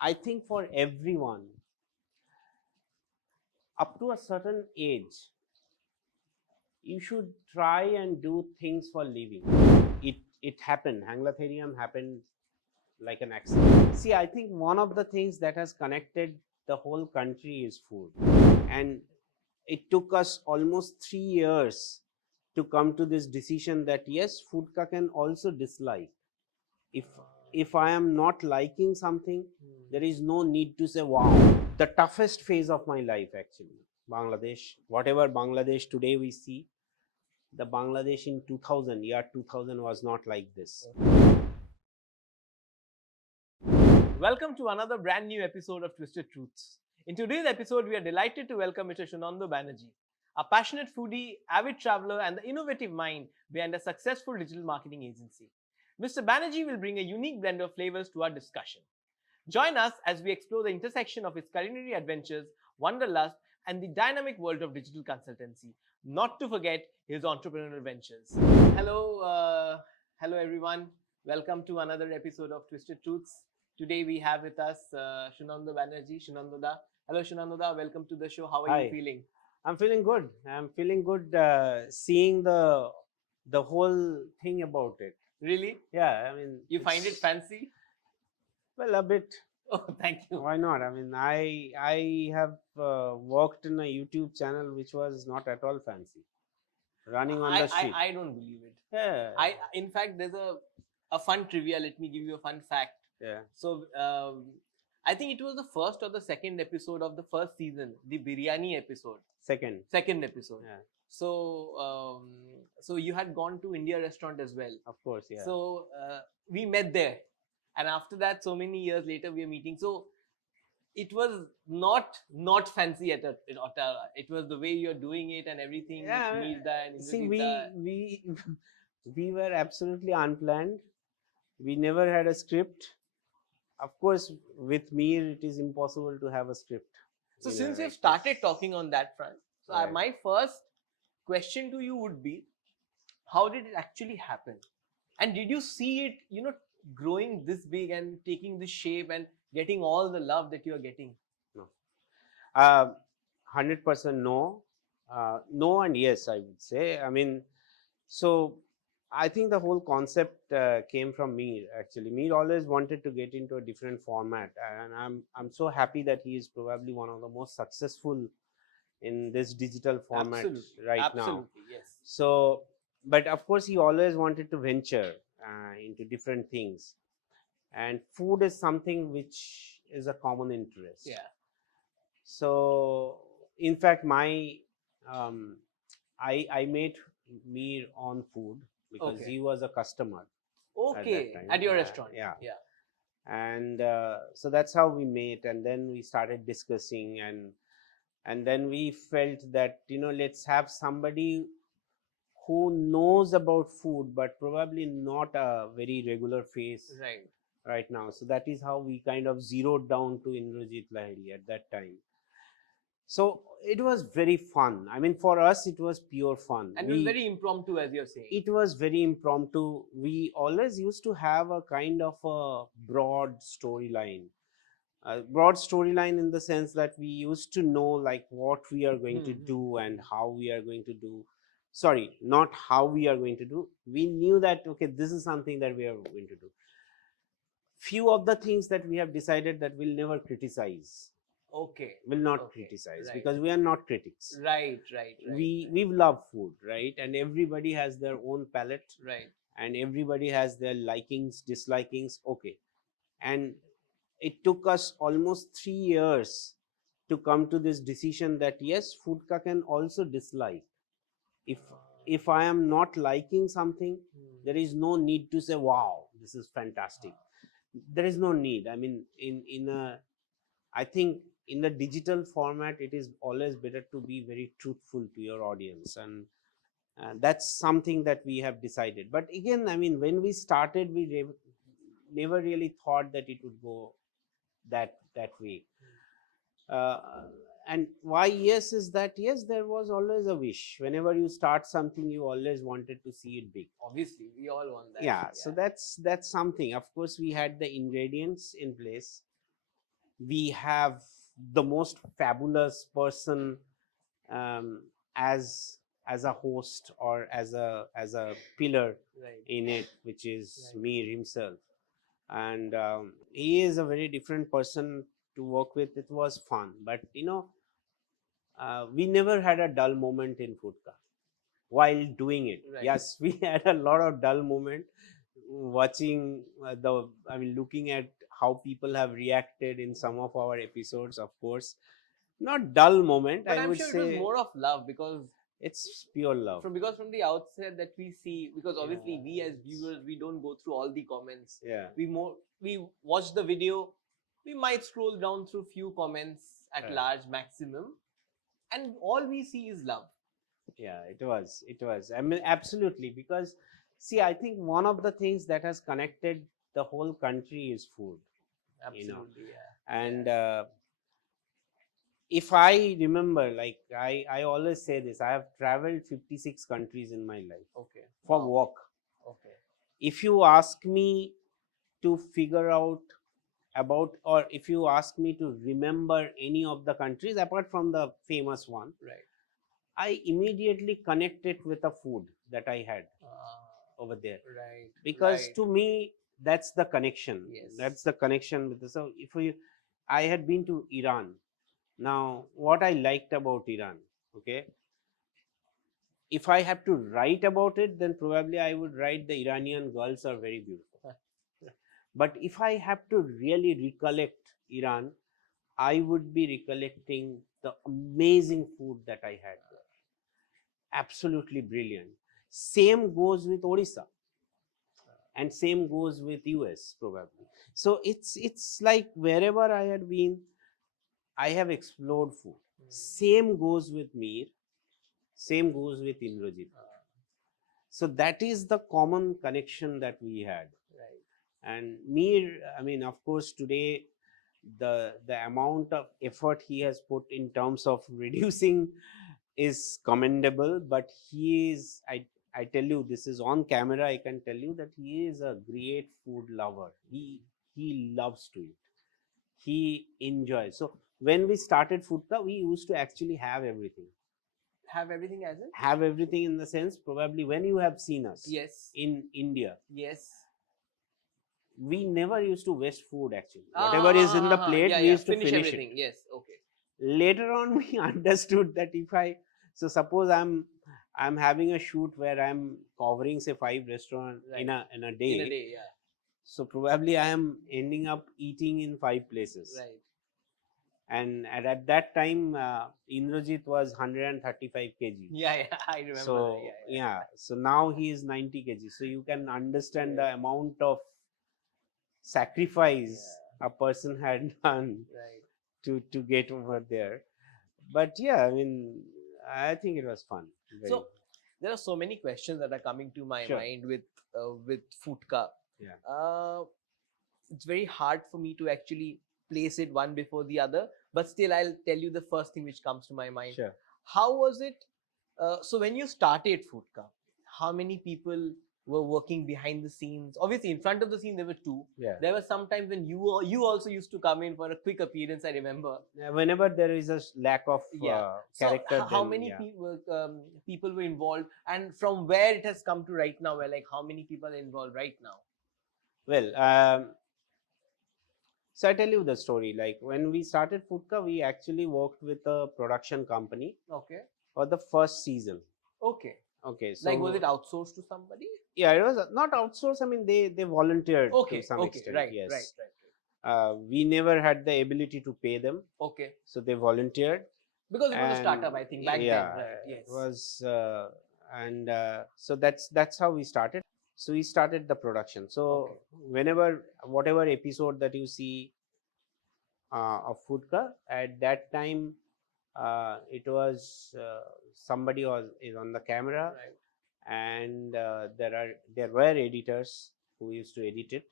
I think for everyone, up to a certain age, you should try and do things for living. It happened. Hanglaatherium happened like an accident. See, I think one of the things that has connected the whole country is food, and it took us almost 3 years to come to this decision that yes, Foodka can also dislike. If if I am not liking something, there is no need to say wow. The toughest phase of my life, actually, Bangladesh. Whatever Bangladesh today we see, the Bangladesh in 2000, year 2000 was not like this. Welcome to another brand new episode of Twisted Truths. In today's episode, we are delighted to welcome Mr. Sunando Banerjee, a passionate foodie, avid traveler, and the innovative mind behind a successful digital marketing agency. Mr. Banerjee will bring a unique blend of flavors to our discussion. Join us as we explore the intersection of his culinary adventures, wanderlust, and the dynamic world of digital consultancy. Not to forget his entrepreneurial ventures. Hello everyone. Welcome to another episode of Twisted Truths. Today we have with us Sunando Banerjee. Sunando da. Hello Sunando da. Welcome to the show. How are you feeling? I'm feeling good. I'm feeling good seeing the whole thing about it. Really? Yeah, I mean, you find it fancy? Well, a bit. Oh, thank you. Why not? I mean, I have worked in a YouTube channel which was not at all fancy, running on the street. I don't believe it. Yeah. In fact, there's a fun trivia. Let me give you a fun fact. Yeah. So I think it was the first or the second episode of the first season, the biryani episode. Second episode. Yeah. So so you had gone to India restaurant as well. Of course, yeah. So we met there, and after that, so many years later, we are meeting. So it was not fancy at all. It was the way you're doing it and everything. Yeah. See, we were absolutely unplanned. We never had a script. Of course, with me, it is impossible to have a script. So since you've started talking on that front, so right. My first question to you would be, how did it actually happen? And did you see it, growing this big and taking this shape and getting all the love that you are getting? No. 100% no. No and yes, I would say. I mean, so I think the whole concept came from Mir. Actually, Mir always wanted to get into a different format, and I'm so happy that he is probably one of the most successful in this digital format right now. Yes. So, but of course, he always wanted to venture into different things, and food is something which is a common interest. Yeah. So, in fact, I made Mir on food because he was a customer. Okay, at your restaurant. Yeah. And so that's how we met, and then we started discussing, and then we felt that let's have somebody who knows about food but probably not a very regular face right now. So that is how we kind of zeroed down to Indrajit Lahiri at that time. So it was very fun. I mean, for us, it was pure fun. And it was very impromptu, as you're saying. It was very impromptu. We always used to have a kind of a broad storyline. Broad storyline in the sense that we used to know like what we are going to do and how we are going to do. Sorry, not how we are going to do. We knew that, okay, this is something that we are going to do. Few of the things that we have decided that we'll never criticize. Okay. Will not criticize because we are not critics. Right. We love food, right? And everybody has their own palate. Right. And everybody has their likings, dislikings. Okay. And it took us almost 3 years to come to this decision that yes, Foodka can also dislike. If I am not liking something, there is no need to say, wow, this is fantastic. There is no need. I mean, I think in the digital format, it is always better to be very truthful to your audience, and that's something that we have decided. But again, I mean, when we started, we never really thought that it would go that way. And why yes is that yes, there was always a wish. Whenever you start something, you always wanted to see it big. Obviously, we all want that. Yeah. So that's something. Of course, we had the ingredients in place. we have the most fabulous person um, as as a host or as a pillar Right. in it, which is Right. Mir himself. And he is a very different person to work with. It was fun, but we never had a dull moment in Foodka while doing it. Right. Yes, we had a lot of dull moment watching looking at how people have reacted in some of our episodes, of course. Not dull moment, But I I'm would sure it was say. more of love because It's pure love. from the outset that we see, because obviously we as Yes. viewers, we don't go through all the comments. Yeah. We watch the video, we might scroll down through few comments at Right. large maximum, and all we see is love. Yeah, it was, I mean, absolutely, because see, I think one of the things that has connected the whole country is food. Absolutely, yeah. And if I remember, like, I always say this, I have traveled 56 countries in my life Okay. for Wow. work. Okay. If you ask me to figure out about, or if you ask me to remember any of the countries apart from the famous one, Right. I immediately connect it with the food that I had over there, Right. because right. to me that's the connection. Yes. That's the connection with the, so if we, I had been to Iran. Now, what I liked about Iran, okay, if I have to write about it, then probably I would write the Iranian girls are very beautiful. But if I have to really recollect Iran, I would be recollecting the amazing food that I had there. Absolutely brilliant. Same goes with Orissa, and same goes with US probably. So it's like wherever I had been, I have explored food. Same goes with Mir. Same goes with Indrajit. So that is the common connection that we had. Right. And Mir, I mean, of course, today the amount of effort he has put in terms of reducing is commendable, but he is, I tell you, this is on camera, I can tell you that he is a great food lover. He loves to eat. He enjoys. So when we started Foodka, we used to actually have everything. Have everything as in? Have everything in the sense, probably when you have seen us Yes. in India, Yes. we never used to waste food actually. Whatever is in the plate, yeah, we yeah. used to Finish finish everything. it. Yes. Okay. Later on, we understood that if I, so suppose I'm having a shoot where I'm covering say 5 restaurants Right. in a day. In a day, yeah. So probably I am ending up eating in 5 places. Right. And at that time, Indrajit was 135 kg. Yeah, yeah. I remember. So that. yeah, so now he is 90 kg. So you can understand the amount of sacrifice a person had done Right. to get over there. But yeah, I mean, I think it was fun. So there are so many questions that are coming to my Sure. mind with Foodka. Yeah. It's very hard for me to actually place it one before the other, but still I'll tell you the first thing which comes to my mind. Sure. How was it? So when you started Foodka, how many people were working behind the scenes? Obviously, in front of the scene there were two. Yeah. There were some times when you also used to come in for a quick appearance. I remember. Whenever there is a lack of character, so how then, many yeah. people were involved, and from where it has come to right now? Where, like, how many people are involved right now? Well, so I tell you the story. Like when we started Foodka, we actually worked with a production company Okay. for the first season. Okay. Okay. So Like, was it outsourced to somebody? Yeah, it was not outsourced. I mean, they volunteered Okay. to some Okay. extent. Right. Yes. Right. We never had the ability to pay them, Okay. so they volunteered. Because it was a And startup, I think, back yeah, then. Right. Yes. it was, and so that's how we started. So we started the production. So whatever episode that you see of Foodka, at that time, it was somebody is on the camera, Right. and there were editors who used to edit it.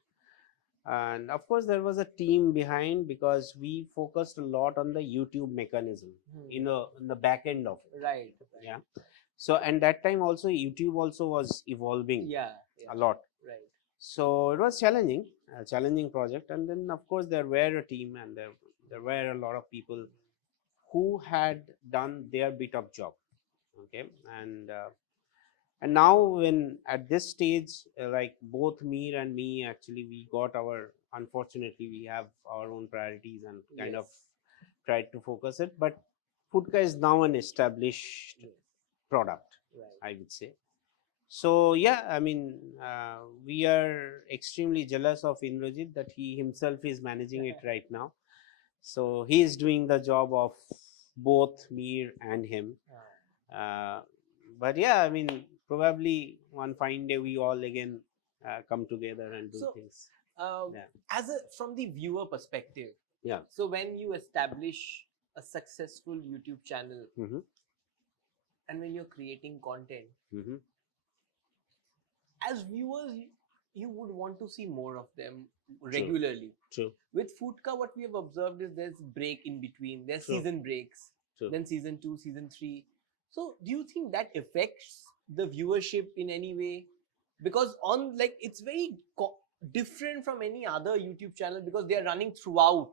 And of course, there was a team behind, because we focused a lot on the YouTube mechanism, in the back end of it. Right. Yeah. So, and that time also, YouTube also was evolving Yeah. a lot. Right. So it was challenging, a challenging project. And then, of course, there were a team, and There were a lot of people who had done their bit of job. Okay, and now when at this stage, like both Mir and me, actually we got our, unfortunately we have our own priorities and kind of Yes. tried to focus it, but Foodka is now an established Yes. product, Right. I would say. So yeah, I mean, we are extremely jealous of Indrajit that he himself is managing it right now. So he is doing the job of both Mir and him. Uh, but yeah, I mean, probably one fine day we all again come together and do So, things. Yeah. as a from the viewer perspective, Yeah. so when you establish a successful YouTube channel Mm-hmm. and when you're creating content, Mm-hmm. as viewers, you would want to see more of them regularly. True. With Foodka, what we have observed is there's break in between. There's True. season breaks, True. then season 2, season 3. So, do you think that affects the viewership in any way? Because on like it's very different from any other YouTube channel because they are running throughout.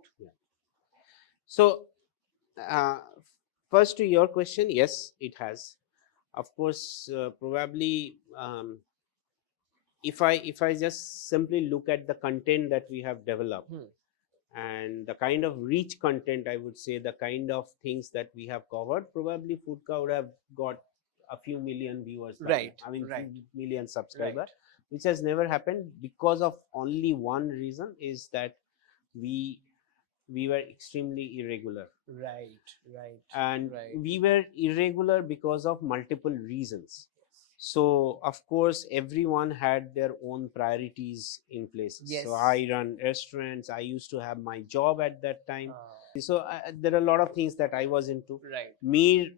So, first to your question, yes, it has. Of course, probably if I just simply look at the content that we have developed and the kind of rich content, I would say the kind of things that we have covered, probably Foodka would have got a few million viewers, Right, I mean, right. few million subscribers, Right. which has never happened because of only one reason, is that we were extremely irregular, Right, right. and Right. we were irregular because of multiple reasons. So of course everyone had their own priorities in places. Yes. So I run restaurants, I used to have my job at that time. Uh, So there are a lot of things that I was into. right. Mir,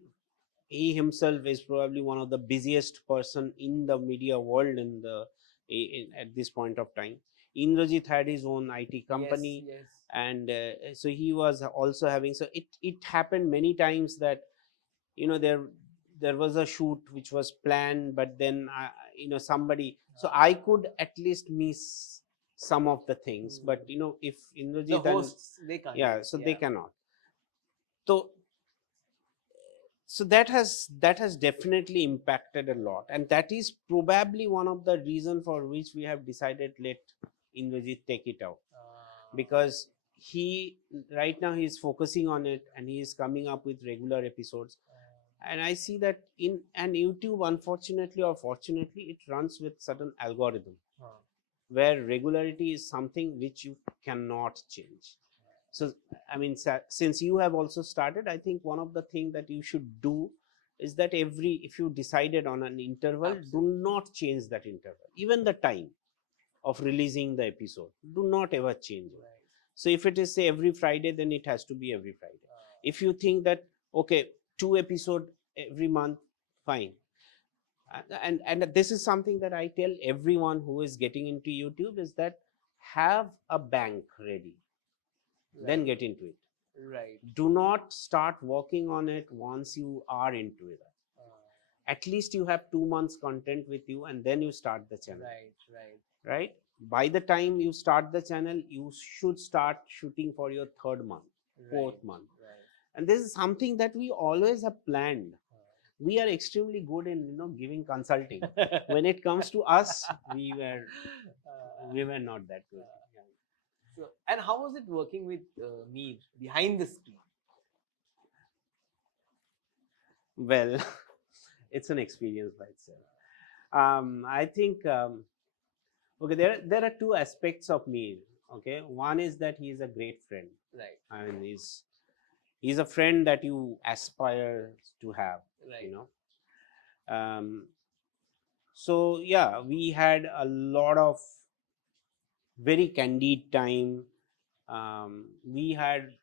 he himself is probably one of the busiest person in the media world at this point of time. Indrajit had his own IT company. Yes, yes. And so he was also having, so it happened many times that there was a shoot which was planned, but then somebody, so I could at least miss some of the things, but if The Indrajit hosts, they can't. yeah, so they cannot. So that has definitely impacted a lot, and that is probably one of the reason for which we have decided let Indrajit take it out, because he right now he is focusing on it and he is coming up with regular episodes. And I see that in and YouTube, unfortunately or fortunately, it runs with certain algorithm where regularity is something which you cannot change. So I mean, since you have also started, I think one of the things that you should do is that if you decided on an interval, do not change that interval, even the time of releasing the episode, do not ever change it. So if it is say every Friday, then it has to be every Friday. If you think that okay, 2 episode every month, fine. And this is something that I tell everyone who is getting into YouTube, is that have a bank ready, then get into it. Right. Do not start working on it once you are into it. At least you have 2 months content with you, and then you start the channel. Right. By the time you start the channel, you should start shooting for your 3rd month, 4th month. And this is something that we always have planned. We are extremely good in giving consulting. When it comes to us, we were not that good. So, and how was it working with Mir behind the screen? Well, it's an experience by itself. I think okay, there are 2 aspects of Mir. Okay, one is that he is a great friend. Right. I mean, he's a friend that you aspire to have. Right. So yeah, we had a lot of very candid time. We had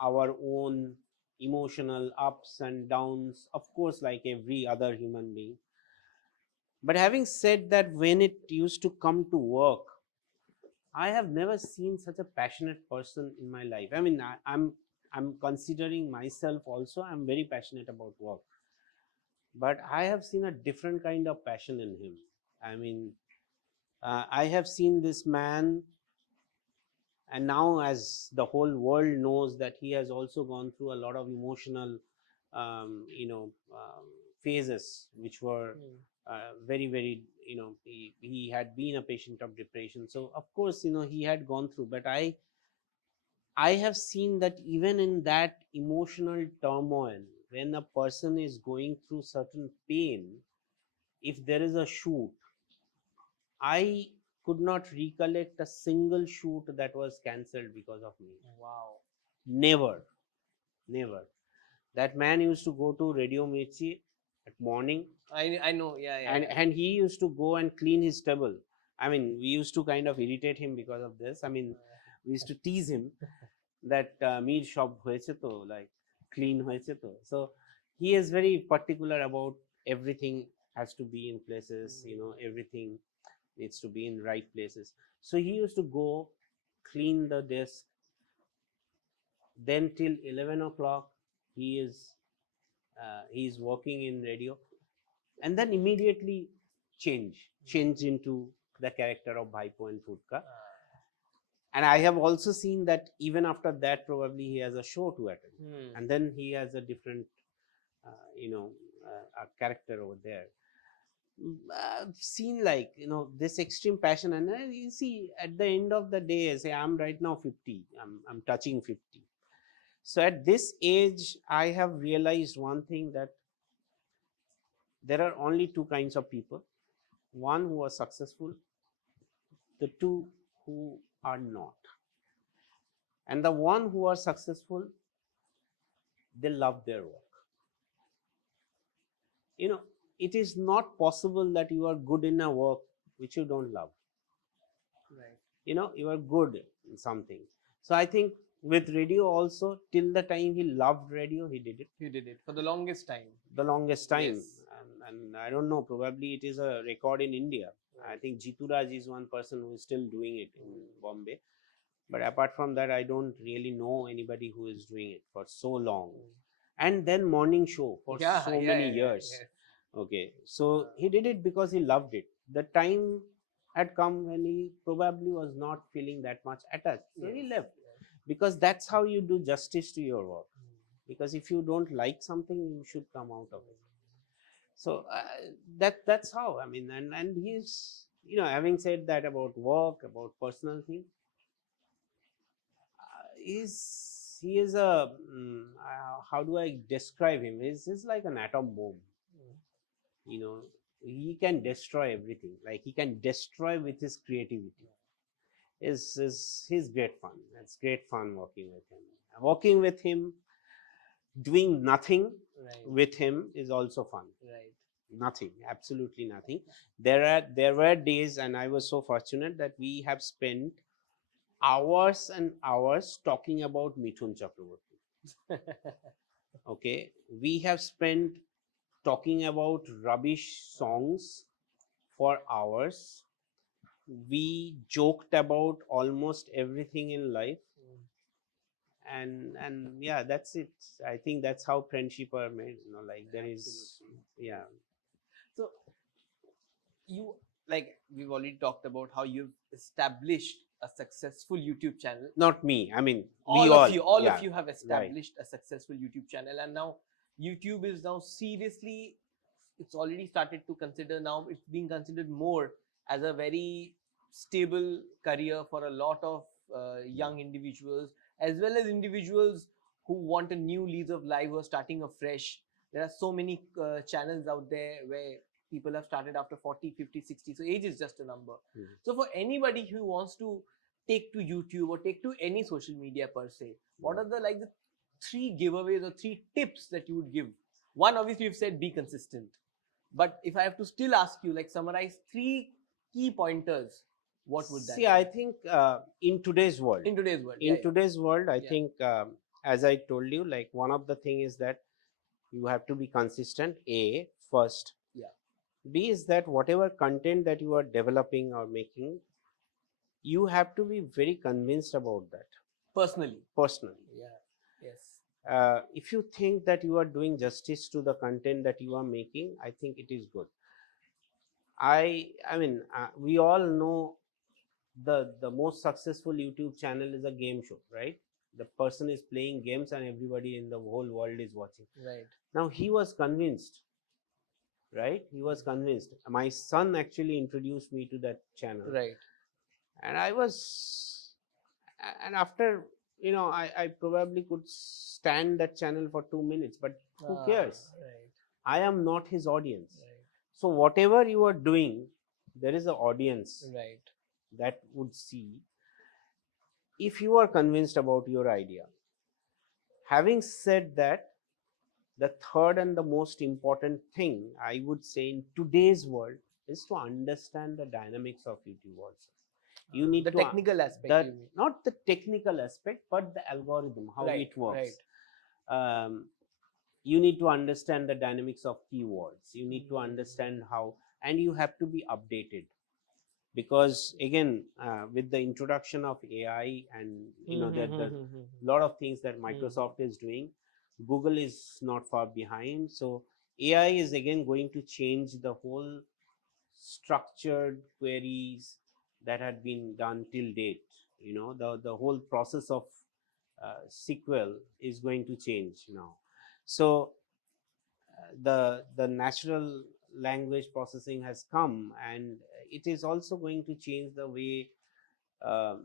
our own emotional ups and downs, of course, like every other human being. But having said that, when it used to come to work, I have never seen such a passionate person in my life. I mean, I'm considering myself also, I'm very passionate about work, but I have seen a different kind of passion in him. I mean, I have seen this man, and now as the whole world knows that he has also gone through a lot of emotional phases which were very very, he had been a patient of depression, so of course he had gone through, but I have seen that even in that emotional turmoil, when a person is going through certain pain, if there is a shoot, I could not recollect a single shoot that was cancelled because of me. Wow. Never, never. That man used to go to Radio Mirchi at morning, I know. Yeah. and he used to go and clean his table. I mean, we used to kind of irritate him because of this. I mean, we used to tease him that meat shop hoyeche to, like clean hoyeche to. So he is very particular about everything has to be in places, everything needs to be in right places. So he used to go clean the desk, then till 11 o'clock he is working in radio, and then immediately change into the character of Bhaipo and Foodka. And I have also seen that even after that probably he has a show to attend, and then he has a different a character over there. I've seen like this extreme passion, and you see at the end of the day, say I'm right now 50, I'm touching 50. So at this age I have realized one thing, that there are only two kinds of people: one who are successful, the two who are not. And the one who are successful, they love their work. It is not possible that you are good in a work which you don't love. Right. You are good in something. So I think with radio also, till the time he loved radio, he did it. You did it for the longest time. The longest time. Yes. And I don't know, probably it is a record in India. I think Jituraj is one person who is still doing it in Bombay. But apart from that, I don't really know anybody who is doing it for so long. And then morning show for so many years. Okay, so he did it because he loved it. The time had come when he probably was not feeling that much attached, so he left. Because that's how you do justice to your work. Because if you don't like something, you should come out of it. So that's how, I mean, and he's, having said that about work, about personal thing, he is a how do I describe him? He's like an atom bomb. He can destroy everything. Like he can destroy with his creativity. He's great fun. It's great fun working with him. Working with him, doing nothing with him is also fun. Right. Nothing, absolutely nothing. There were days, and I was so fortunate that we have spent hours and hours talking about Mithun Chakraborty. Okay, we have spent talking about rubbish songs for hours. We joked about almost everything in life, and yeah, that's it. I think that's how friendship are made. Like there is, yeah. So we've already talked about how you've established a successful YouTube channel. Not me. I mean, all of you have established a successful YouTube channel, and now YouTube is now seriously, it's already started to consider, now it's being considered more as a very stable career for a lot of young individuals, as well as individuals who want a new lease of life, who are starting afresh. There are so many channels out there where people have started after 40, 50, 60. So age is just a number. So for anybody who wants to take to YouTube or take to any social media per se, what are the three giveaways or three tips that you would give? One, obviously you've said be consistent. But if I have to still ask you, summarize three key pointers, what would that be? I think in today's world, I think, as I told you, like one of the thing is that you have to be consistent, A, first. Yeah. B is that whatever content that you are developing or making, you have to be very convinced about that. Personally. Yeah. Yes. If you think that you are doing justice to the content that you are making, I think it is good. I mean, we all know the most successful YouTube channel is a game show, right? The person is playing games and everybody in the whole world is watching. Right. Now he was convinced, right? He was convinced. My son actually introduced me to that channel, Right. and and after, I probably could stand that channel for 2 minutes, but who cares? Right. I am not his audience. Right. So whatever you are doing, there is an audience Right. that would see. If you are convinced about your idea, having said that, the third and the most important thing I would say in today's world is to understand the dynamics of YouTube also. You need the to technical aspect. You mean. not the technical aspect, but the algorithm, how Right, it works. right. You need to understand the dynamics of keywords. You need to understand how, and you have to be updated, because again, with the introduction of AI and the lot of things that Microsoft is doing, Google is not far behind. So AI is again going to change the whole structured queries that had been done till date. The whole process of SQL is going to change now. So the natural language processing has come, and it is also going to change the way um,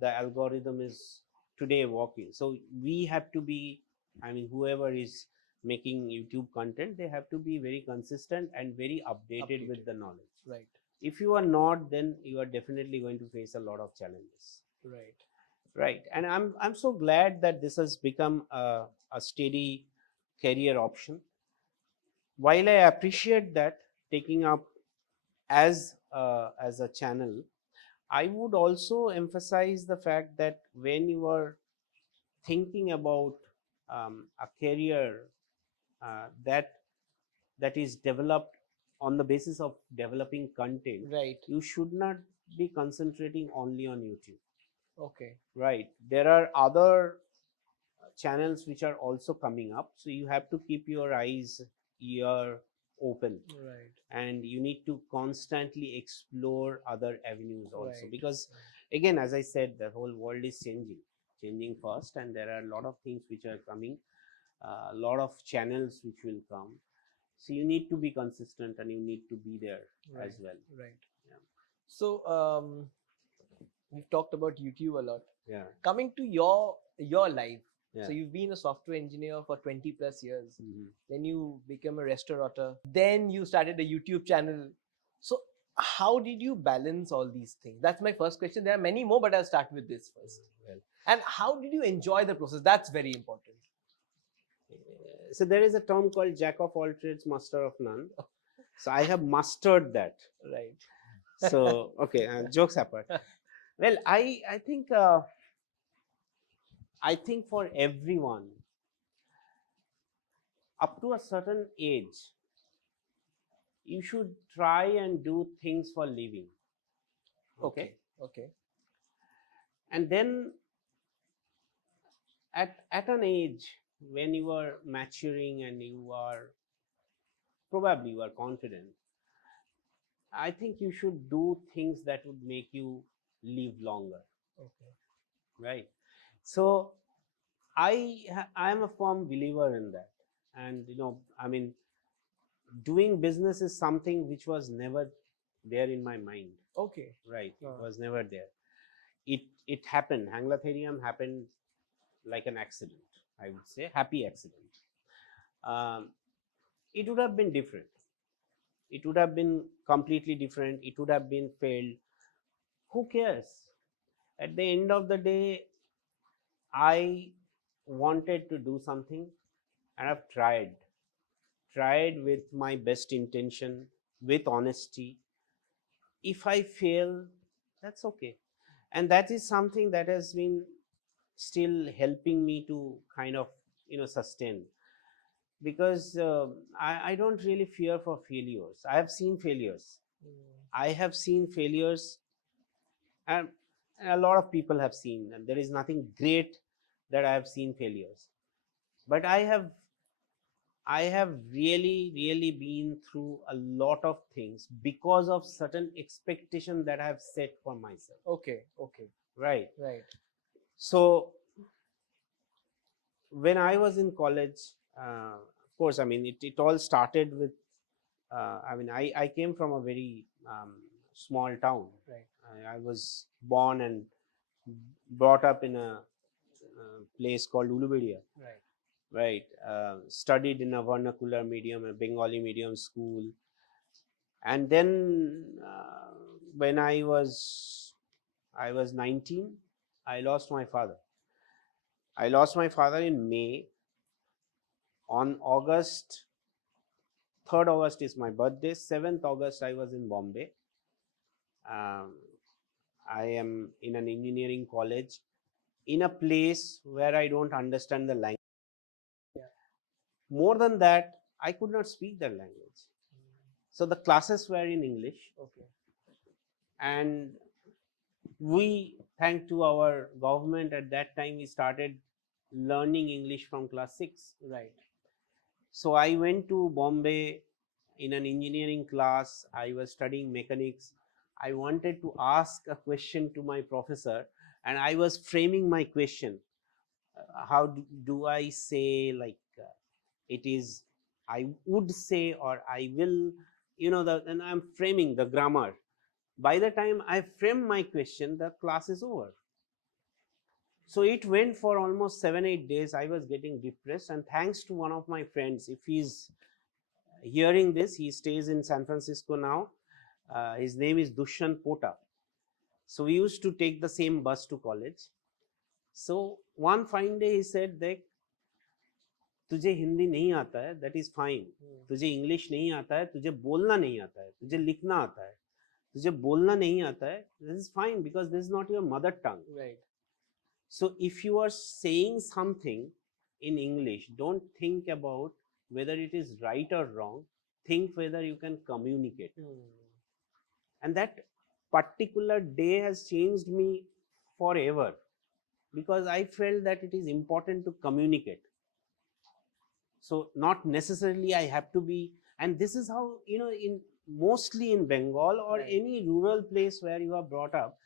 the algorithm is today working. So we have to be, I mean, whoever is making YouTube content, they have to be very consistent and very updated with the knowledge. Right. If you are not, then you are definitely going to face a lot of challenges. Right. And I'm so glad that this has become a steady career option. While I appreciate that taking up as a channel, I would also emphasize the fact that when you are thinking about a career that is developed on the basis of developing content, Right. you should not be concentrating only on YouTube. Okay. Right. There are other channels which are also coming up, so you have to keep your eyes, ear open, Right. and you need to constantly explore other avenues also. Right. Because again, as I said, the whole world is changing fast, and there are a lot of things which are coming, a lot of channels which will come. So you need to be consistent and you need to be there as well. Right. Yeah. So we've talked about YouTube a lot. Yeah. Coming to your life. Yeah. So you've been a software engineer for 20 plus years. Mhm. Then you became a restaurateur. Then you started a YouTube channel. So how did you balance all these things? That's my first question. There are many more, but I'll start with this first. Well, And how did you enjoy the process? That's very important. so there is a term called jack of all trades, master of none. So I have mastered that. Right. So okay, jokes apart. Well, I think for everyone up to a certain age, you should try and do things for living. Okay. And then at an age when you are maturing and you are confident, I think you should do things that would make you live longer. Okay. Right. So I am a firm believer in that. And I mean, doing business is something which was never there in my mind. Okay. Right. It was never there. It happened. Hanglaatherium happened like an accident, I would say, happy accident. It would have been different. It would have been completely different. It would have been failed. Who cares? At the end of the day, I wanted to do something, and I've tried with my best intention, with honesty. If I fail, that's okay. And that is something that has been still helping me to kind of sustain, because I don't really fear for failures. I have seen failures. I have seen failures, and a lot of people have seen, and there is nothing great that I have seen failures. But I I have really been through a lot of things because of certain expectation that I have set for myself. Okay. Okay. Right. Right. So when I was in college, of course, I mean, it all started with, I came from a very small town. Right. I was born and brought up in a place called Ulubedia. Right. Right. Studied in a vernacular medium, a Bengali medium school. And then when I was 19, I lost my father. I lost my father in May. On August, 3rd August is my birthday. 7th August, I was in Bombay. Um, I am in an engineering college in a place where I don't understand the language. Yeah. More than that, I could not speak that language. So the classes were in English. Okay. And we, thanks to our government at that time, we started learning English from class 6. Right. So I went to Bombay in an engineering class. I was studying mechanics. I wanted to ask a question to my professor, and I was framing my question. How do I say, like, it is, I would say, or I will, and I'm framing the grammar. By the time I frame my question, the class is over. So it went for almost 7-8 days. I was getting depressed, and thanks to one of my friends, if he's hearing this, he stays in San Francisco now. His name is Dushan Pota. So we used to take the same bus to college. So one fine day he said, "Dek, तुझे हिंदी नहीं आता है, that is fine. तुझे English नहीं आता है, तुझे बोलना नहीं आता है, तुझे लिखना आता है, तुझे बोलना नहीं आता है, this is fine because this is not your mother tongue." Right. So if you are saying something in English, don't think about whether it is right or wrong. Think whether you can communicate. And that particular day has changed me forever, because I felt that it is important to communicate. So not necessarily I have to be, and this is how, in mostly in Bengal or Right. any rural place where you are brought up,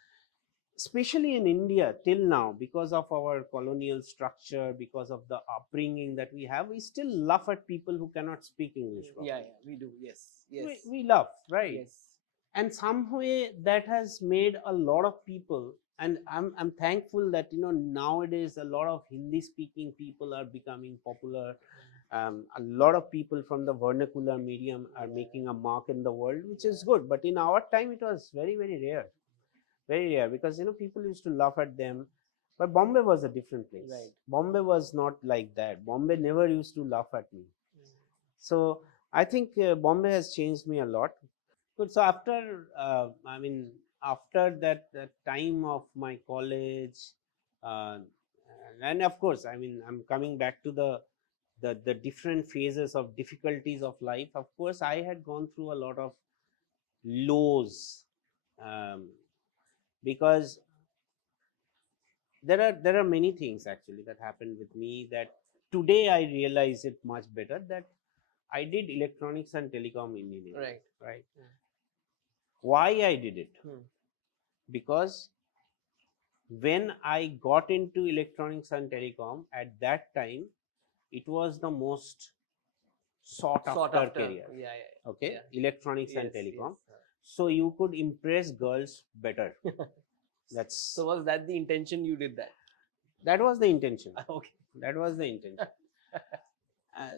especially in India till now, because of our colonial structure, because of the upbringing that we have, we still laugh at people who cannot speak English properly. Yeah, we do. Yes. Yes. We laugh, right? Yes. And some way that has made a lot of people, and I'm thankful that nowadays a lot of Hindi speaking people are becoming popular. A lot of people from the vernacular medium are making a mark in the world, which is good. But in our time, it was very very rare, because people used to laugh at them. But Bombay was a different place. Right. Bombay was not like that. Bombay never used to laugh at me. So I think Bombay has changed me a lot. Good. So after after that time of my college, and of course, I'm coming back to the different phases of difficulties of life. Of course, I had gone through a lot of lows, because there are many things actually that happened with me that today I realize it much better, that I did electronics and telecom engineering. Right. Why I did it? Because when I got into electronics and telecom, at that time, it was the most sought after career. Yeah. Okay. Yeah. Electronics and Yes, telecom. yes. So you could impress girls better. So was that the intention you did that? That was the intention. Okay. That was the intention.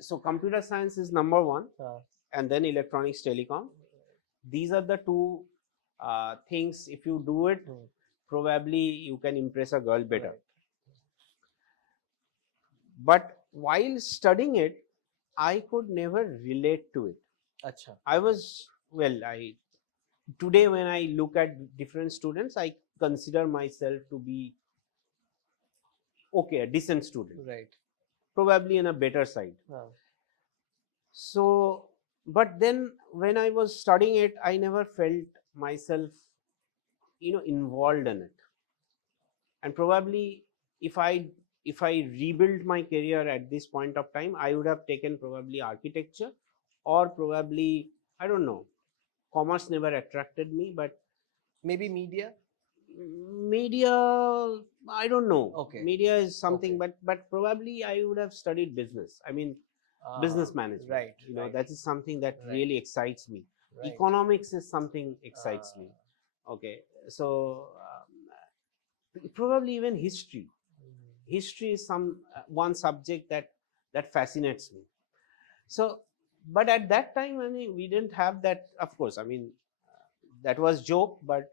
So computer science is number one, and then electronics telecom. These are the two things. If you do it, probably you can impress a girl better. Right. But while studying it, I could never relate to it. Acha. I was, today when I look at different students, I consider myself to be okay, a decent student. Right. Probably in a better side. So, but then when I was studying it, I never felt myself, involved in it. And probably if if I rebuild my career at this point of time, I would have taken probably architecture, or probably, I don't know, commerce never attracted me, but Maybe media. media, I don't know. Okay. Media is something, Okay. but probably I would have studied business. I mean, business management. Right. Right. That is something that Right. really excites me. Right. Economics is something excites me. Okay, so probably even history. History is some one subject that fascinates me. So, but at that time, I mean, we didn't have that. Of course, I mean, that was joke. But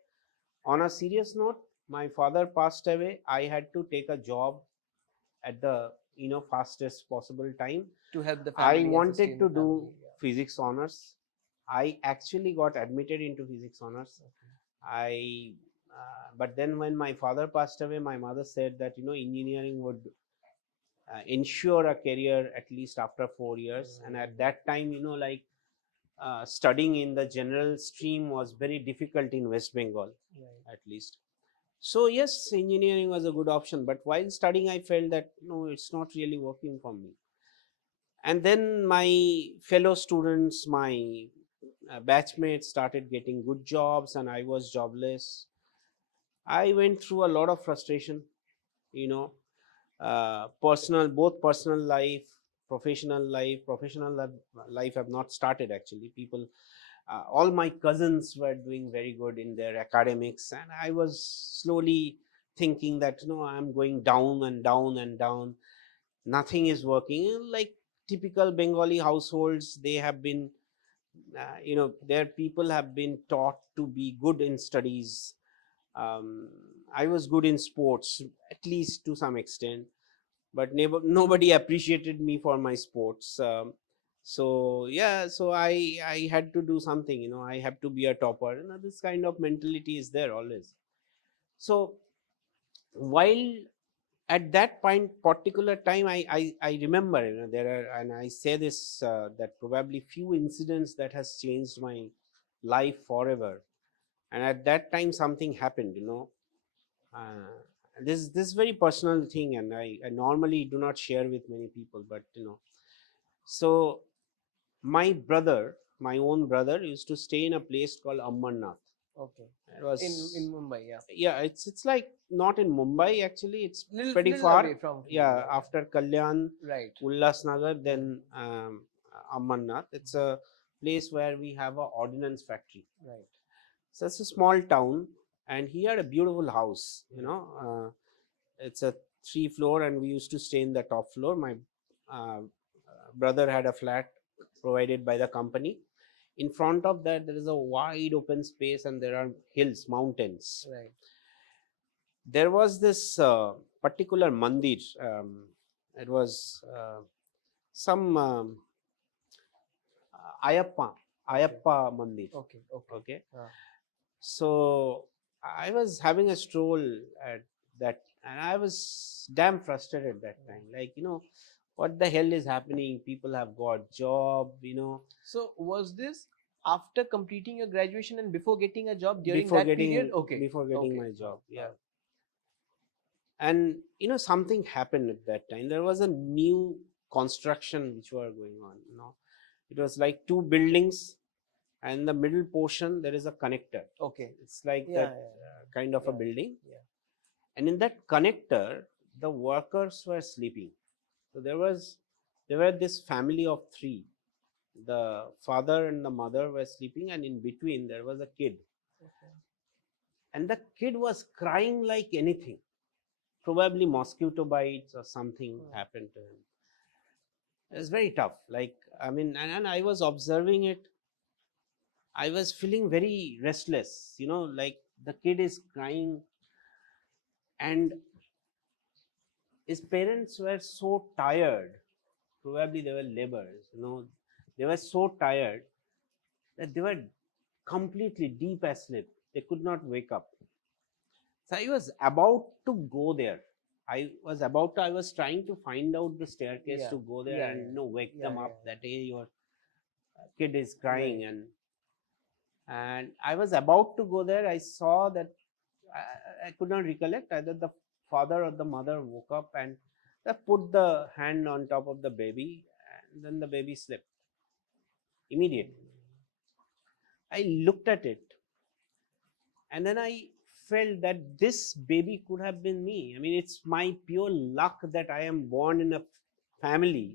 on a serious note, my father passed away. I had to take a job at the fastest possible time To help the I family. wanted to do physics honors. I actually got admitted into physics honors. But then when my father passed away, my mother said that engineering would ensure a career at least after 4 years. And at that time, like studying in the general stream was very difficult in West Bengal, at least. So yes, engineering was a good option. But while studying, I felt that no, it's not really working for me. And then my fellow students, my batchmates started getting good jobs, and I was jobless. I went through a lot of frustration, you know, both personal life, professional life have not started actually. People, all my cousins were doing very good in their academics, and I was slowly thinking that I'm going down and down and down. Nothing is working. Like typical Bengali households, they have been, their people have been taught to be good in studies. I was good in sports, at least to some extent, but nobody appreciated me for my sports. So yeah, so I had to do something. I have to be a topper. This kind of mentality is there always. So while at that particular time, I remember, there are, and I say this, that probably few incidents that has changed my life forever. And at that time something happened, this very personal thing, and I normally do not share with many people, but so my own brother used to stay in a place called Amarnath. Okay. It was in Mumbai, yeah. Yeah, it's like not in Mumbai actually. It's pretty Little far. away from here, Yeah, after Kalyan, Right. Ullasnagar, then Amarnath. It's a place where we have a ordnance factory. Right. So it's a small town, and he had a beautiful house. It's a 3 floor, and we used to stay in the top floor. My uh, brother had a flat provided by the company. In front of that, there is a wide open space, and there are hills, mountains. Right. There was this particular mandir. It was some Ayappa mandir. Okay. Okay. So I was having a stroll at that, and I was damn frustrated at that time. Like, what the hell is happening? People have got job, So was this after completing your graduation and before getting a job during before that getting period? Okay. before getting Okay. my job. Yeah. And something happened at that time. There was a new construction which were going on. It was like two buildings, and in the middle portion there is a connector. Okay. It's like Yeah, that kind of a building. Yeah. And in that connector, the workers were sleeping. So there were this family of three. The father and the mother were sleeping, and in between there was a kid. Okay. And the kid was crying like anything. Probably mosquito bites or something happened to him. It was very tough. Like, I mean, and I was observing it. I was feeling very restless, like the kid is crying, and his parents were so tired. Probably they were laborers, they were so tired that they were completely deep asleep. They could not wake up. So I was about to go there. I was trying to find out the staircase to go there and wake them up that hey, your kid is crying. And I was about to go there. I saw that I could not recollect either the father or the mother woke up, and I put the hand on top of the baby, and then the baby slept immediately. I looked at it, and then I felt that this baby could have been me. I mean, it's my pure luck that I am born in a family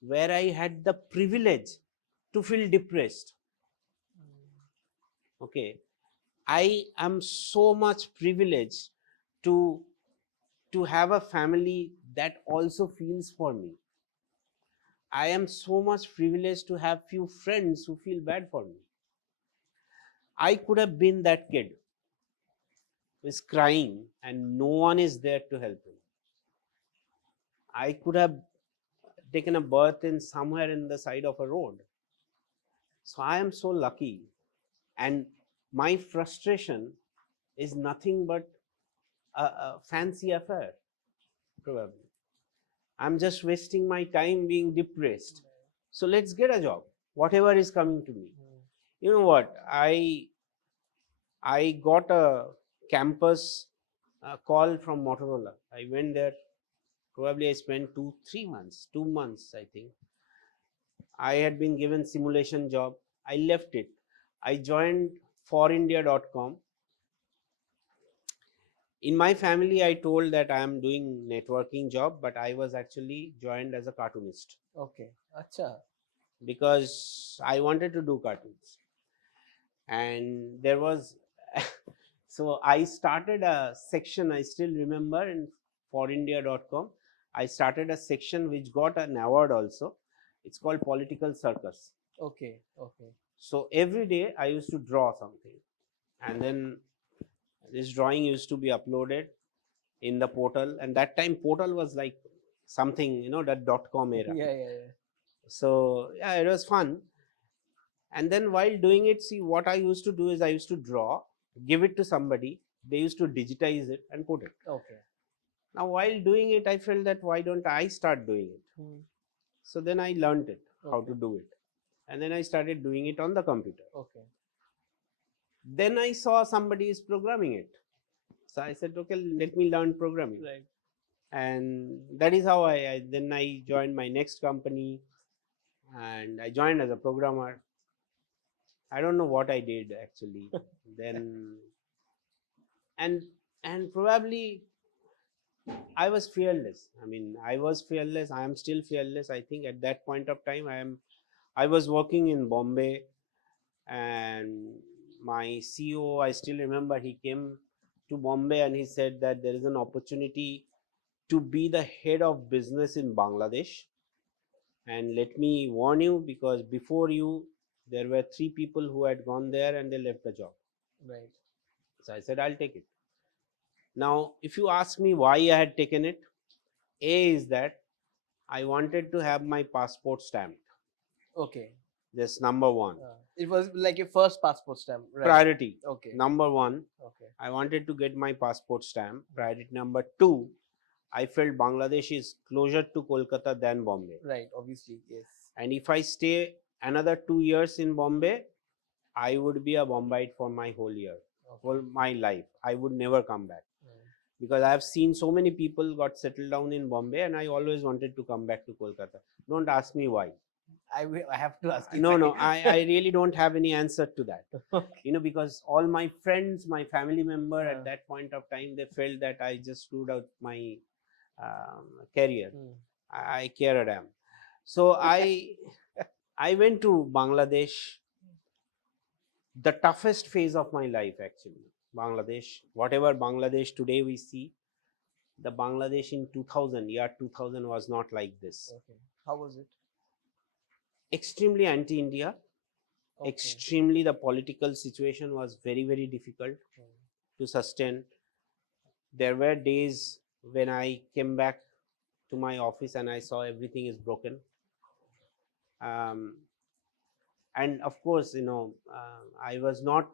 where I had the privilege to feel depressed. Okay, I am so much privileged to have a family that also feels for me. I am so much privileged to have few friends who feel bad for me. I could have been that kid who is crying and no one is there to help him. I could have taken a birth in somewhere in the side of a road. So I am so lucky, and my frustration is nothing but a fancy affair, probably. I'm just wasting my time being depressed. So let's get a job, whatever is coming to me. You know what? I got a campus call from Motorola. I went there. Probably I spent 2 months, 2 months, I think. I had been given simulation job. I left it. I joined forindia.com. In my family, I told that I am doing networking job, but I was actually joined as a cartoonist. Okay. Acha. Because I wanted to do cartoons. And there was, so I started a section, I still remember, in forindia.com. I started a section which got an award also. It's called Political Circus. Okay. Okay. So every day I used to draw something, and then this drawing used to be uploaded in the portal, and that time portal was like something, that .com era. Yeah. So yeah, it was fun. And then while doing it, see, what I used to do is I used to draw, give it to somebody, they used to digitize it and put it. Okay. Now while doing it, I felt that why don't I start doing it? So then I learned it, how to do it. And then I started doing it on the computer. Okay. Then I saw somebody is programming it. So I said, okay, let me learn programming. Right. And that is how then I joined my next company, and I joined as a programmer. I don't know what I did actually. Then and probably I was fearless. I mean, I was fearless. I am still fearless. I think at that point of time, I was working in Bombay, and my CEO, I still remember, he came to Bombay and he said that there is an opportunity to be the head of business in Bangladesh. And let me warn you, because before you, there were 3 people who had gone there and they left the job. Right. So I said, I'll take it. Now, if you ask me why I had taken it, A is that I wanted to have my passport stamped. Okay. That's number one. It was like your first passport stamp. Right. Priority. Okay. Number one, Okay. I wanted to get my passport stamp. Priority number two, I felt Bangladesh is closer to Kolkata than Bombay. Right. Obviously, yes. And if I stay another 2 years in Bombay, I would be a Bombayite for my whole year, for my life. I would never come back. Because I have seen so many people got settled down in Bombay, and I always wanted to come back to Kolkata. Don't ask me why. I have to ask you. No, I really don't have any answer to that. Okay. Because all my friends, my family member at that point of time, they felt that I just screwed out my career. I care a damn. So I went to Bangladesh, the toughest phase of my life actually. Bangladesh, whatever Bangladesh today we see, the Bangladesh in 2000 was not like this. Okay. How was it? Extremely anti-India. Okay. Extremely, the political situation was very, very difficult to sustain. There were days when I came back to my office and I saw everything is broken. And of course, I was not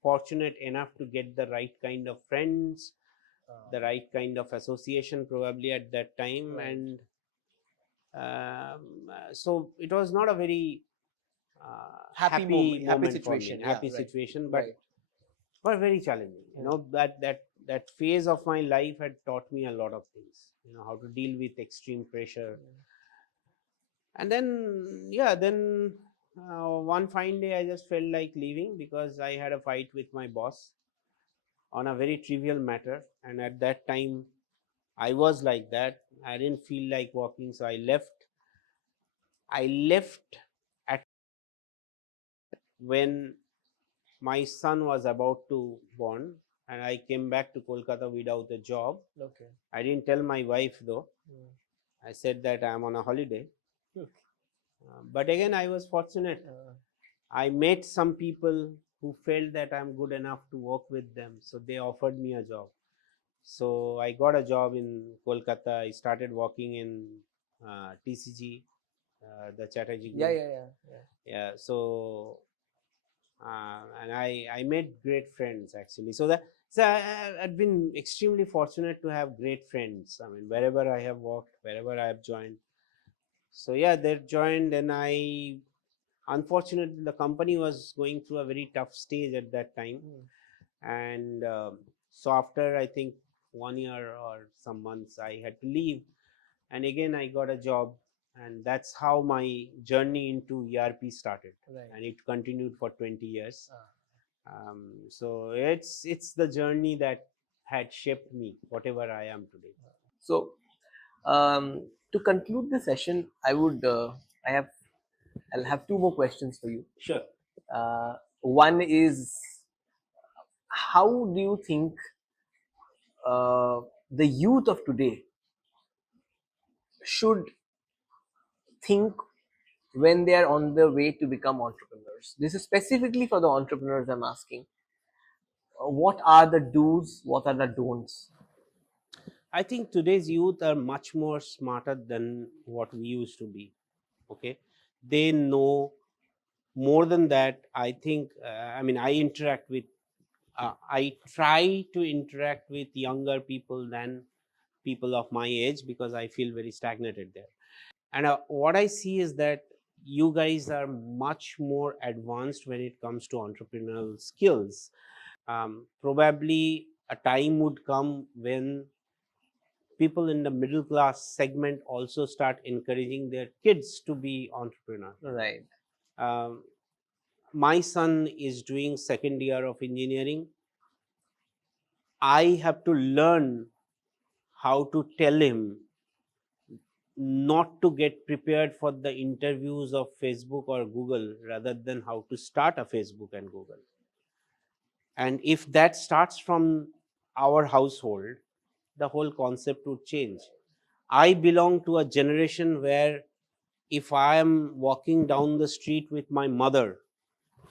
fortunate enough to get the right kind of friends, the right kind of association probably at that time. Right. And so it was not a very happy situation, situation, but very challenging. That phase of my life had taught me a lot of things. how to deal with extreme pressure. And then, one fine day I just felt like leaving because I had a fight with my boss on a very trivial matter. And at that time, I was like that. I didn't feel like working, so I left. I left at when my son was about to born, and I came back to Kolkata without a job. Okay. I didn't tell my wife though. Mm. I said that I'm on a holiday. Okay. But again, I was fortunate. I met some people who felt that I'm good enough to work with them, so they offered me a job. So I got a job in Kolkata. I started working in TCG, the Chatterjee Group. Yeah. So and I made great friends actually. So I've been extremely fortunate to have great friends. I mean, wherever I have worked, wherever I have joined. So yeah, they joined, and unfortunately the company was going through a very tough stage at that time. And so after I think 1 year or some months, I had to leave, and again I got a job, and that's how my journey into ERP started. Right. And it continued for 20 years. So it's the journey that had shaped me whatever I am today. So, to conclude the session, I'll have two more questions for you. Sure. One is, how do you think the youth of today should think when they are on their way to become entrepreneurs? This is specifically for the entrepreneurs I'm asking. What are the do's? What are the don'ts? I think today's youth are much more smarter than what we used to be. Okay, they know more than that. I think. I mean, I interact with. I try to interact with younger people than people of my age because I feel very stagnated there. And what I see is that you guys are much more advanced when it comes to entrepreneurial skills. Probably a time would come when people in the middle class segment also start encouraging their kids to be entrepreneurs. Right. Um, my son is doing second year of engineering. I have to learn how to tell him not to get prepared for the interviews of Facebook or Google rather than how to start a Facebook and Google. And if that starts from our household, the whole concept would change. I belong to a generation where if I am walking down the street with my mother,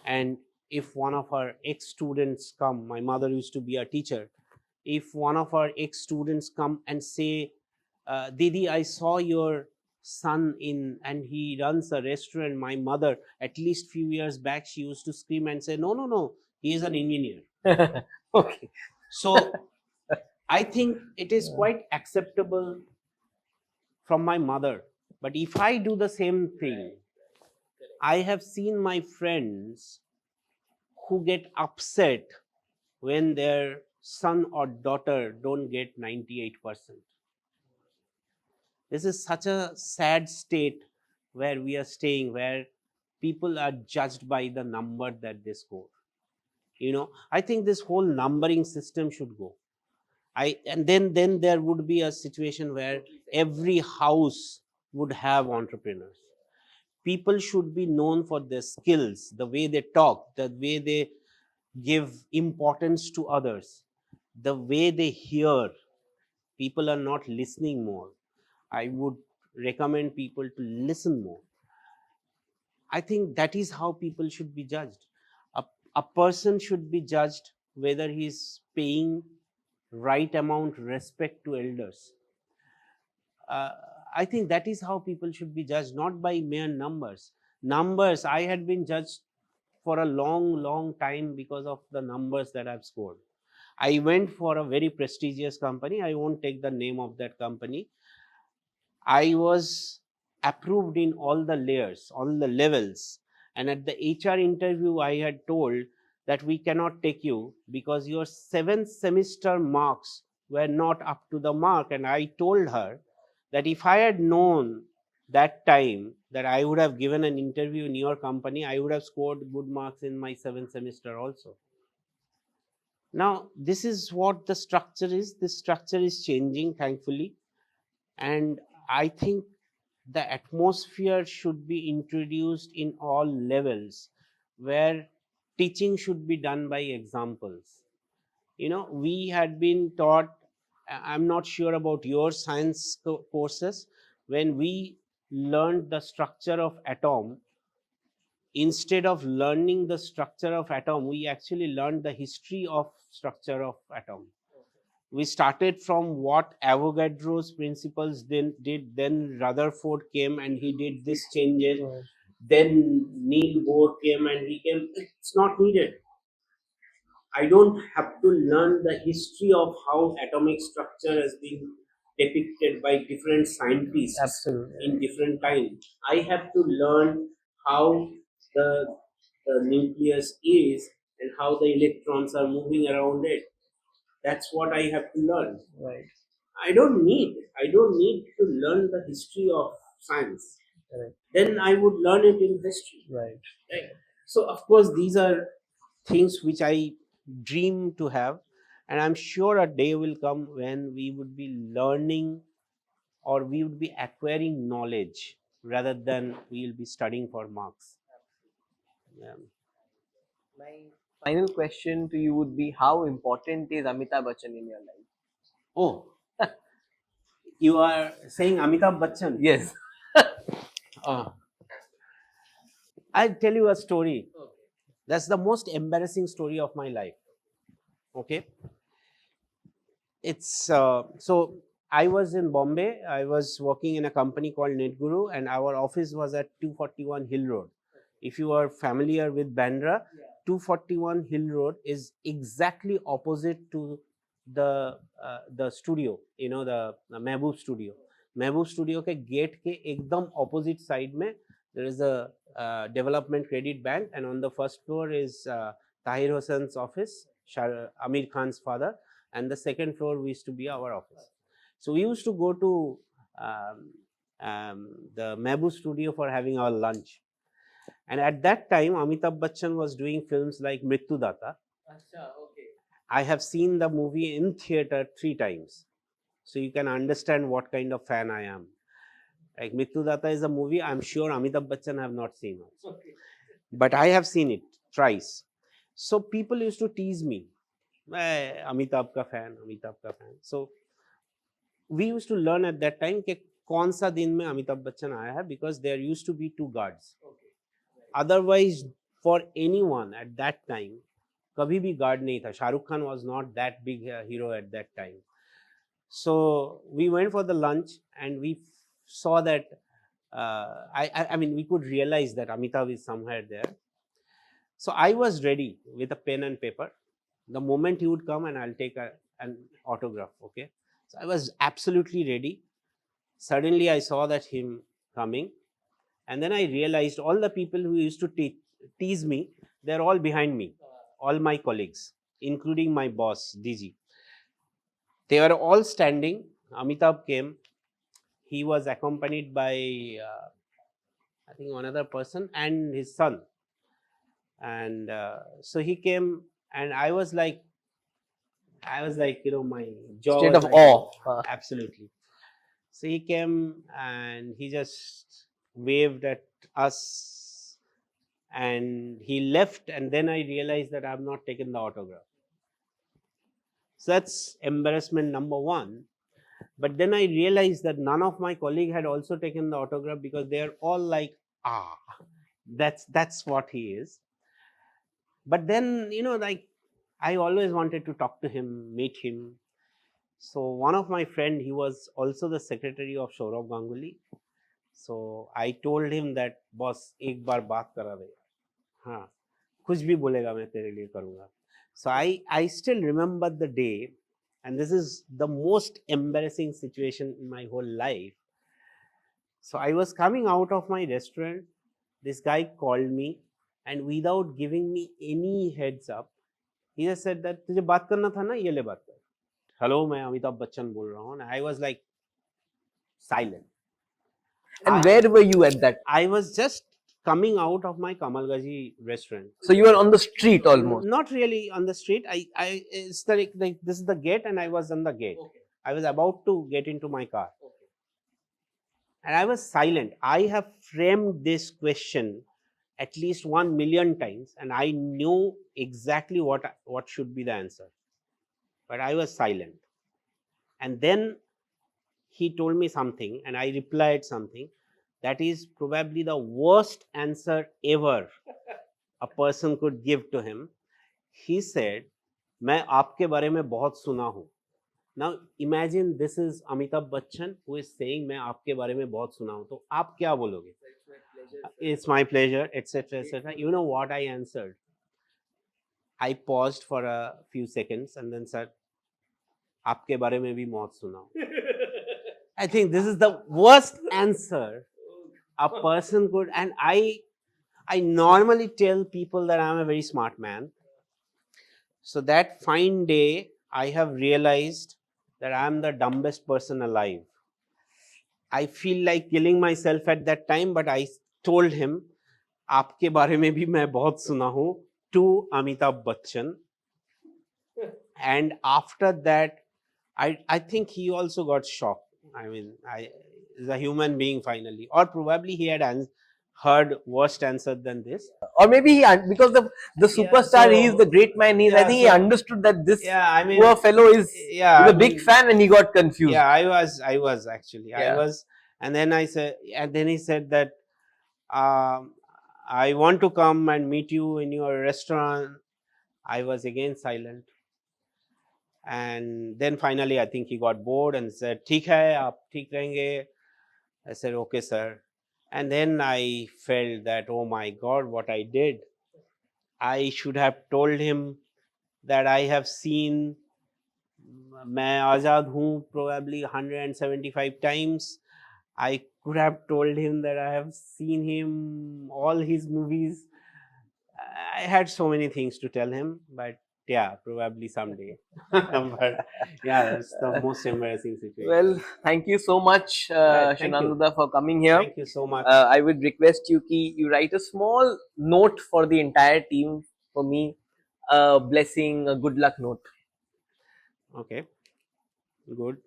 and if one of our ex-students come, my mother used to be a teacher, if one of our ex-students come and say, Didi, I saw your son in and he runs a restaurant, my mother, at least few years back, she used to scream and say, no, he is an engineer. Okay. So I think it is quite acceptable from my mother. But if I do the same thing, I have seen my friends who get upset when their son or daughter don't get 98%. This is such a sad state where we are staying, where people are judged by the number that they score. I think this whole numbering system should go. And then there would be a situation where every house would have entrepreneurs. People should be known for their skills, the way they talk, the way they give importance to others, the way they hear. People are not listening more. I would recommend people to listen more. I think that is how people should be judged. A person should be judged whether he's paying right amount respect to elders. uh, I think that is how people should be judged, not by mere numbers. I had been judged for a long time because of the numbers that I've scored. I went for a very prestigious company. I won't take the name of that company. I was approved in all the layers, all the levels. And at the HR interview, I had told that we cannot take you because your 7th semester marks were not up to the mark. And I told her that if I had known that time that I would have given an interview in your company, I would have scored good marks in my 7th semester also. Now, this is what the structure is. This structure is changing, thankfully. And I think the atmosphere should be introduced in all levels, where teaching should be done by examples. We had been taught, I'm not sure about your science courses, when we learned the structure of atom, instead of learning the structure of atom, we actually learned the history of structure of atom. We started from what Avogadro's principles did, then Rutherford came and he did this changes, then Neil Bohr came and he came. It's not needed. I don't have to learn the history of how atomic structure has been depicted by different scientists. Absolutely. In different times. I have to learn how the nucleus is and how the electrons are moving around it. That's what I have to learn. Right. I don't need to learn the history of science. Right. Then I would learn it in history. Right. Right. So of course these are things which I dream to have, and I'm sure a day will come when we would be learning, or we would be acquiring knowledge rather than we will be studying for marks. Yeah. My final question to you would be, how important is Amitabh Bachchan in your life? Oh, you are saying Amitabh Bachchan? Yes. I'll tell you a story. Okay. That's the most embarrassing story of my life. Okay. It's so I was in Bombay. I was working in a company called NetGuru, and our office was at 241 Hill Road. If you are familiar with Bandra, 241 Hill Road is exactly opposite to the studio. The Mehboob studio. Mehboob studio के gate के एकदम opposite side में there is a development credit bank, and on the first floor is Tahir Hossain's office, Amir Khan's father, and the second floor used to be our office. So we used to go to the Mehboob studio for having our lunch. And at that time, Amitabh Bachchan was doing films like Mrityu Datta. Okay. I have seen the movie in theater 3 times. So you can understand what kind of fan I am. Like Mrityu Datta is a movie I'm sure Amitabh Bachchan have not seen also. Okay. But I have seen it thrice. So people used to tease me. Amitabh ka fan, Amitabh ka fan. So we used to learn at that time कि कौन सा दिन में Amitabh Bachchan आया है, because there used to be 2 guards. Okay. Otherwise, for anyone at that time, कभी भी guard नहीं था. Shah Rukh Khan was not that big hero at that time. So we went for the lunch and we saw that I mean we could realize that Amitabh is somewhere there. So I was ready with a pen and paper. The moment he would come and I'll take an autograph. Okay. So I was absolutely ready. Suddenly I saw that him coming, and then I realized all the people who used to tease me, they're all behind me, all my colleagues, including my boss, DG. They were all standing. Amitabh came. He was accompanied by, I think, another person and his son. And so he came, and I was like, my jaw State was of like, awe. Absolutely. So he came and he just waved at us and he left, and then I realized that I have not taken the autograph. So that's embarrassment number 1. But then I realized that none of my colleagues had also taken the autograph, because they are all like, that's what he is. But then, like, I always wanted to talk to him, meet him. So one of my friend, he was also the secretary of Saurav Ganguly. So I told him that, boss, एक बार बात करा दे, हाँ, कुछ भी बोलेगा मैं तेरे लिए करूँगा. So I still remember the day, and this is the most embarrassing situation in my whole life. So I was coming out of my restaurant. This guy called me, and without giving me any heads up, he just said that तुझे बात करना था ना, ये ले बात कर. hello, मैं अमिताभ बच्चन बोल रहा हूँ. And I was like silent. And I- where were you at that? I was just coming out of my Kamalgaji restaurant. So you were on the street almost. Not really on the street. It's like this is the gate, and I was on the gate. Okay. I was about to get into my car, and I was silent. I have framed this question at least 1,000,000 times, and I knew exactly what should be the answer, but I was silent. And then he told me something, and I replied something that is probably the worst answer ever a person could give to him. He said, मैं आपके बारे में बहुत सुना हूँ. Now imagine this is Amitabh Bachchan who is saying मैं आपके बारे में बहुत सुना हूँ. तो आप क्या बोलोगे? It's my pleasure, etc., etc. You know what I answered? I paused for a few seconds and then said, आपके बारे में भी बहुत सुना हूँ. I think this is the worst answer a person could, and I normally tell people that I'm a very smart man. So that fine day, I have realized that I'm the dumbest person alive. I feel like killing myself at that time, but I told him, आपके बारे में भी मैं बहुत सुना हूँ, to Amitabh Bachchan. And after that, I think he also got shocked. I mean, is a human being finally, or probably he had heard worse answer than this. Or maybe because the superstar, he is the great man. I think he understood that this poor fellow is a big fan, and he got confused. Yeah, I was actually. I was, and then I said, and then he said that I want to come and meet you in your restaurant. I was again silent. And then finally, I think he got bored and said, "ठीक है, आप ठीक रहेंगे." I said, "Okay, sir." And then I felt that, oh my God, what I did. I should have told him that I have seen मैं आज़ाद हूँ probably 175 times. I could have told him that I have seen him, all his movies. I had so many things to tell him, but yeah, probably someday. But yeah, that's the most embarrassing situation. Well, thank you so much, Thank Sunando, for coming here. Thank you so much. I would request you कि you write a small note for the entire team for me, a blessing, a good luck note. Okay, good.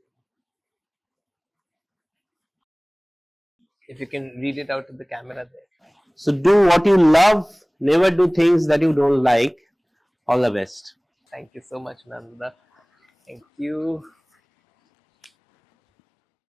If you can read it out to the camera there. So do what you love, never do things that you don't like. All the best. Thank you so much, Nanda. Thank you.